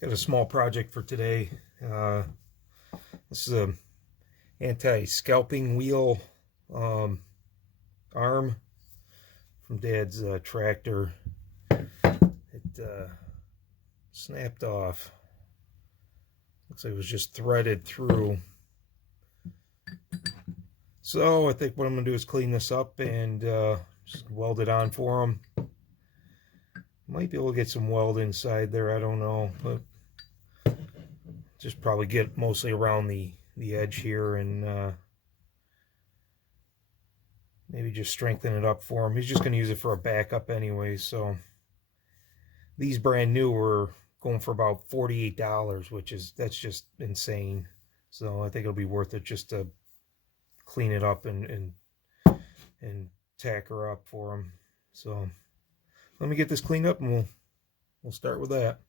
Got a small project for today. This is a anti-scalping wheel arm from Dad's tractor. It snapped off. Looks like it was just threaded through. So I think what I'm going to do is clean this up and just weld it on for him. Might be able to get some weld inside there, I don't know, but just probably get mostly around the edge here and maybe just strengthen it up for him. He's just going to use it for a backup anyway. So these brand new were going for about $48, that's just insane. So I think it'll be worth it just to clean it up and tack her up for him. So let me get this cleaned up and we'll start with that.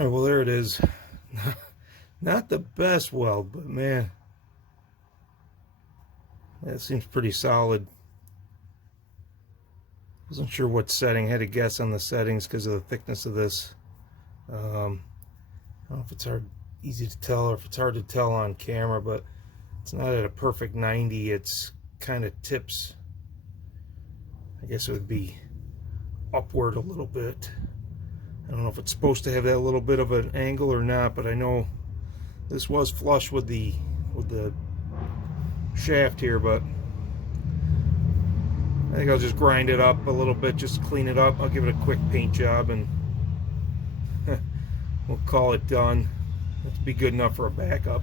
All right, well, there it is. Not the best weld, but man, that seems pretty solid. Wasn't sure what setting. I had to guess on the settings because of the thickness of this. I don't know if it's easy to tell, or if it's hard to tell on camera, but it's not at a perfect 90. It's kind of tips. I guess it would be upward a little bit. I don't know if it's supposed to have that little bit of an angle or not, but I know this was flush with the shaft here, but I think I'll just grind it up a little bit, just clean it up. I'll give it a quick paint job and we'll call it done. That'll be good enough for a backup.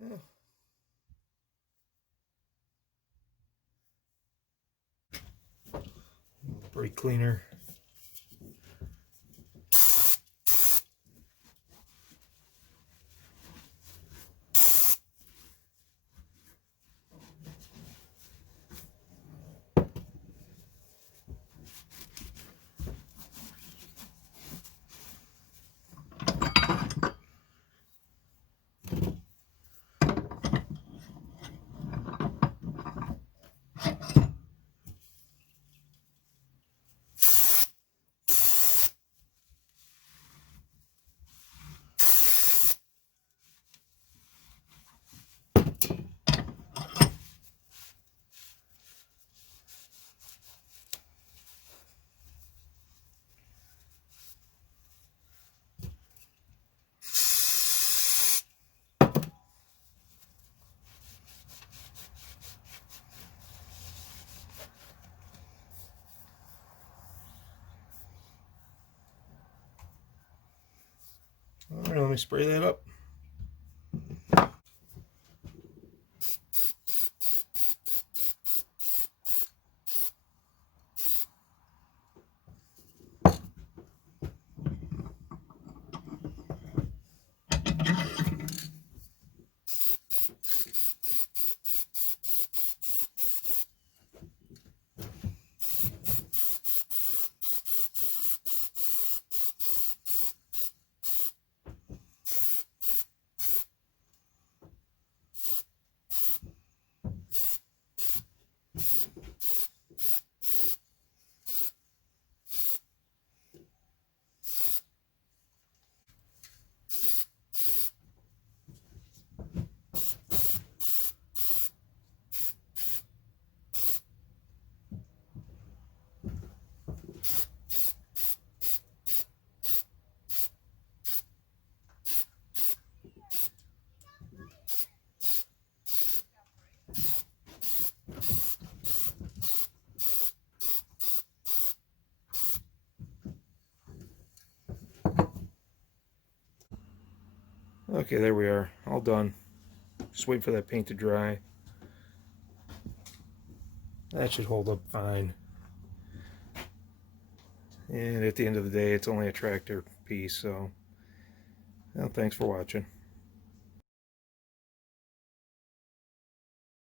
Yeah. Brake cleaner. All right, let me spray that up. Okay, there we are, all done. Just waiting for that paint to dry. That should hold up fine. And at the end of the day, it's only a tractor piece, so well, thanks for watching.